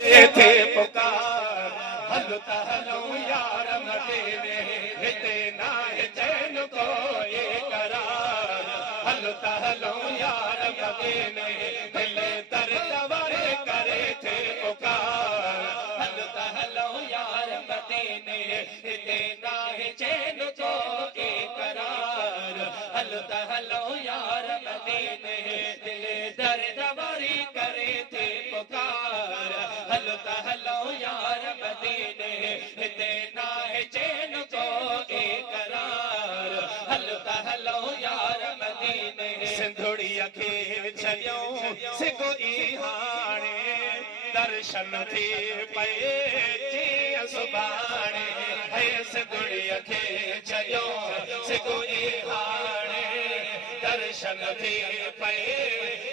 थे पुकार हलता हलो यार मदीने हिते ना है चैन को ये करार हलता हलो यार मदीने दिल दर्द वारे करे थे पुकार हलता हलो यार मदीने हिते ना है चैन को ये करार हलता हलो यार मदीने दिल दर्द वारी करे थे पुकार हलता हलो यार मदीने हिते ना है चैन को करार हलता हलो यार मदीने सिंधुड़ीअ खे छॾियो सिगो ई हाणे दर्शन थी पए जीअं सुभाणे हे सिंधुड़ीअ खे छॾियो सिगो ई हाणे दर्शन थी पए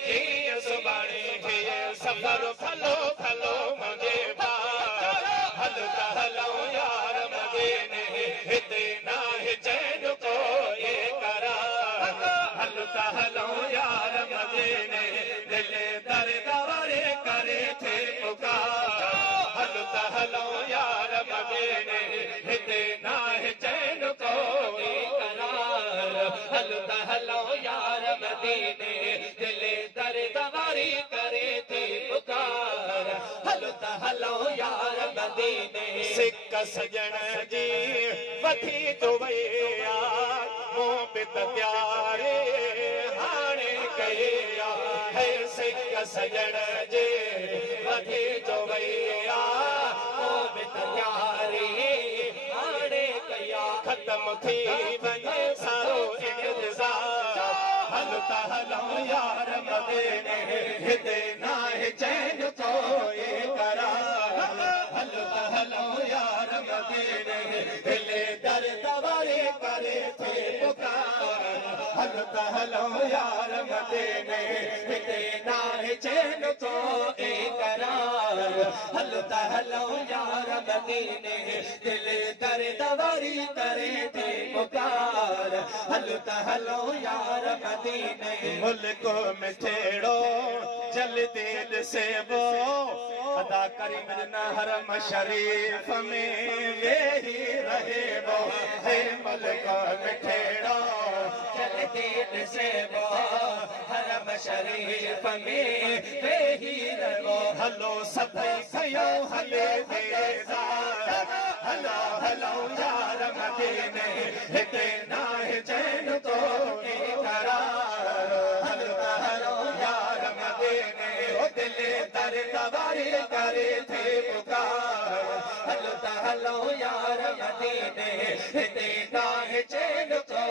जीअं सुभाणे हे सफ़र फलो फलो मुंहिंजे भार हलता हलो यार मदीने हिते ना है चैन को ये करार हलता हलो यार मदीने दिल दर्द वारे करे थे पुकार हलता हलो यार मदीने हिते ना है चैन को ये करार हलता हलो यार मदीने दिल दर्द वारी करे थे पुकार हलता हलो यार मदीने सिक सजण जी वठी तो वया मूं बि त प्यारे हाणे कया है सिक सजण जे वठी तो वया मूं बि त प्यारे हाणे कया ख़त्म थी वञे सारो इंतज़ार हलता हलो यार मदीने हिते ना है चैन को ये करार हलता हलो यार मदीने दिल दर्द वारे करे थे पुकार हलता हलो यार मदीने हिते ना है चैन को ये करार हलता हलो यार मदीने दिल दर्द वारी करे थे पुकार हलता हलो यार मदीने मुल्क में ठेड़ो जल्दी से वो अदा करीम ना हरम शरीफ में वेही रहे वो है मुल्क में ठेड़ो जल्दी से वो हरम शरीफ में वेही रहो हलो सभई कयो हले बेज़ार हलो हलो यार मदीने हिते ना है चैन को करार हलता हलो यार मदीने ओ दिल दर्द वारी करे थे पुकार हलता हलो यार मदीने हिते ना है चैन को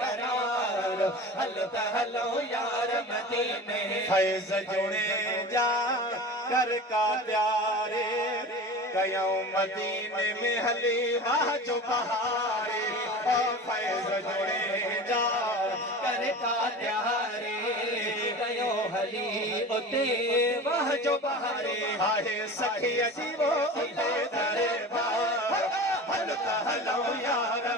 करार हलता हलो यार मदीने फैज़ जुड़े जा कर का प्यारे कयूं मदीने में हली वाह जो बहारे ओ फैज़ जुड़े जा कर का प्यारे कयूं हली उते वाह जो बहारे आहे सखी अजीबो उते दरबार हलता हलो यार